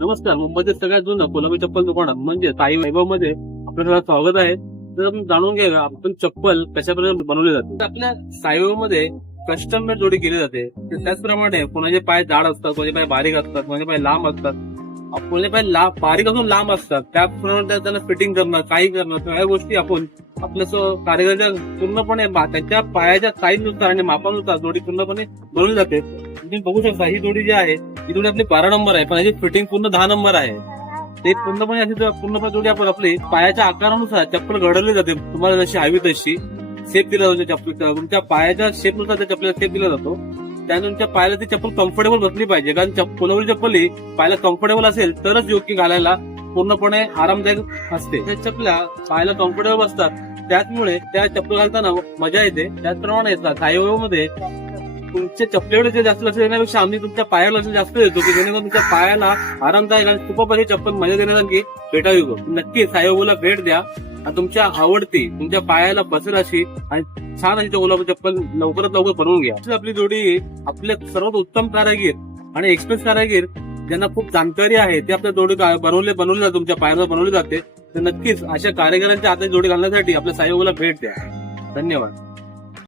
नमस्कार. मुंबईतील सगळ्यात जुनं कोल्हापुरी चप्पल दुकानात म्हणजे साई वैभव मध्ये आपलं सगळं स्वागत आहे. तर आपण जाणून घ्या आपण चप्पल कशाप्रकारे बनवली जाते. आपल्या साई वैभव मध्ये कस्टम मेड जोडी केली जाते. त्याचप्रमाणे कोणाचे पाय जाड असतात, कोणाचे पाय बारीक असतात, कोणाचे पाय लांब असतात, कोणाचे पाय बारीक असून लांब असतात. त्याप्रमाणे त्यांना फिटिंग करणं, काही करणं, सगळ्या गोष्टी आपण आपल्या कारिगरच्या पूर्णपणे त्यांच्या पायाच्या साईज नुसार आणि मापानुसार जोडी पूर्णपणे बनवली जाते. तुम्ही बघू शकता ही जोडी जी आहे ही जोडी आपली 12 नंबर आहे, पण याची फिटिंग पूर्ण 10 नंबर आहे. ते पूर्णपणे अशी पूर्णपणे जोडी आपण आपली पायाच्या आकारानुसार चप्पल घडवली जाते. तुम्हाला जशी हवी तशी शेप दिला जातो चप्पल. तुमच्या पायाच्या शेपनुसार त्या चप्पलचा शेप दिला जातो. त्यानंतर तुमच्या पायाला ती चप्पल कम्फर्टेबल बसली पाहिजे. कारण कोल्हापुरी चप्पल ही पायाला कम्फर्टेबल असेल तरच योग्य घालायला पूर्णपणे आरामदायक असते. त्या चपल्या पायाला कम्फर्टेबल असतात, त्याचमुळे त्या चप्पल घालताना मजा येते. त्याचप्रमाणे साई मध्ये तुमच्या चपलेवर जे जास्त लक्ष देण्यापेक्षा आम्ही तुमच्या पायाला लक्ष जास्त देतो की जेणेकरून तुमच्या पायाला आरामदायक आणि खूप चप्पल मजा देण्यासाठी भेटावी. नक्की साईबाबूला भेट द्या. तुमच्या आवडती तुमच्या पायाला बसेल अशी आणि छान अशी कोल्हापुरी चप्पल लवकरात लवकर बनवून घ्या. आपली जोडी आपले सर्वात उत्तम कारागीर आणि एक्सप्रेस कारागीर ज्यांना खूप जाणकारी आहे ते आपल्या जोडी बनवली जाते, तुमच्या पायाला बनवली जाते. तर नक्कीच अशा कारागिरांच्या हातात जोडी घालण्यासाठी आपल्या साईबाबूला भेट द्या. धन्यवाद.